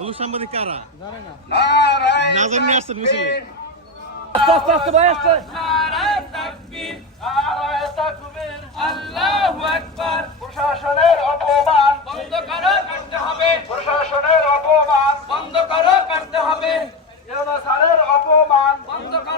Olur sen bana dikkat edin. Nazar ne yapsın misin? Bastı bastı bayastı. Naray takbir, naray takbir, Allahu Ekber. Kuşaşanır Aboban. Bandı kara kertte hame. Kuşaşanır Aboban. Bandı kara kertte hame. Yılmazanır Aboban. Bandı kara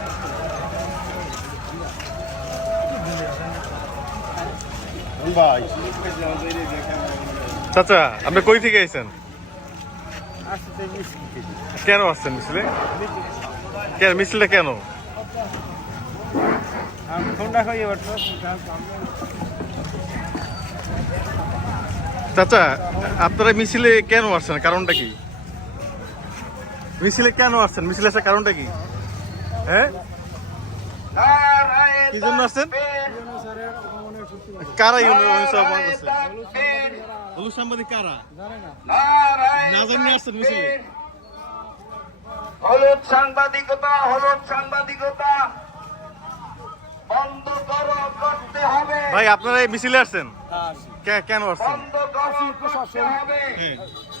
চাচা আপনি কই থেকে আইসেন কেন আসছেন মিছিলে কেন মিছিলে কেন চাচা আপনারা মিছিলে কেন আসছেন কারণটা কি মিছিলে কেন আসছেন মিছিলে আসার কারণটা কি হ্যাঁ কি জন্য আসছেন কারা ইউনিয়ন সভাপতি কারা না নারায়ণ নাজম নিয়াছেন মিছিল সাংবাদিকতা হলু সাংবাদিকতা বন্ধ করতে হবে ভাই আপনারা এই মিছিলে আছেন কেন আসছেন বন্ধ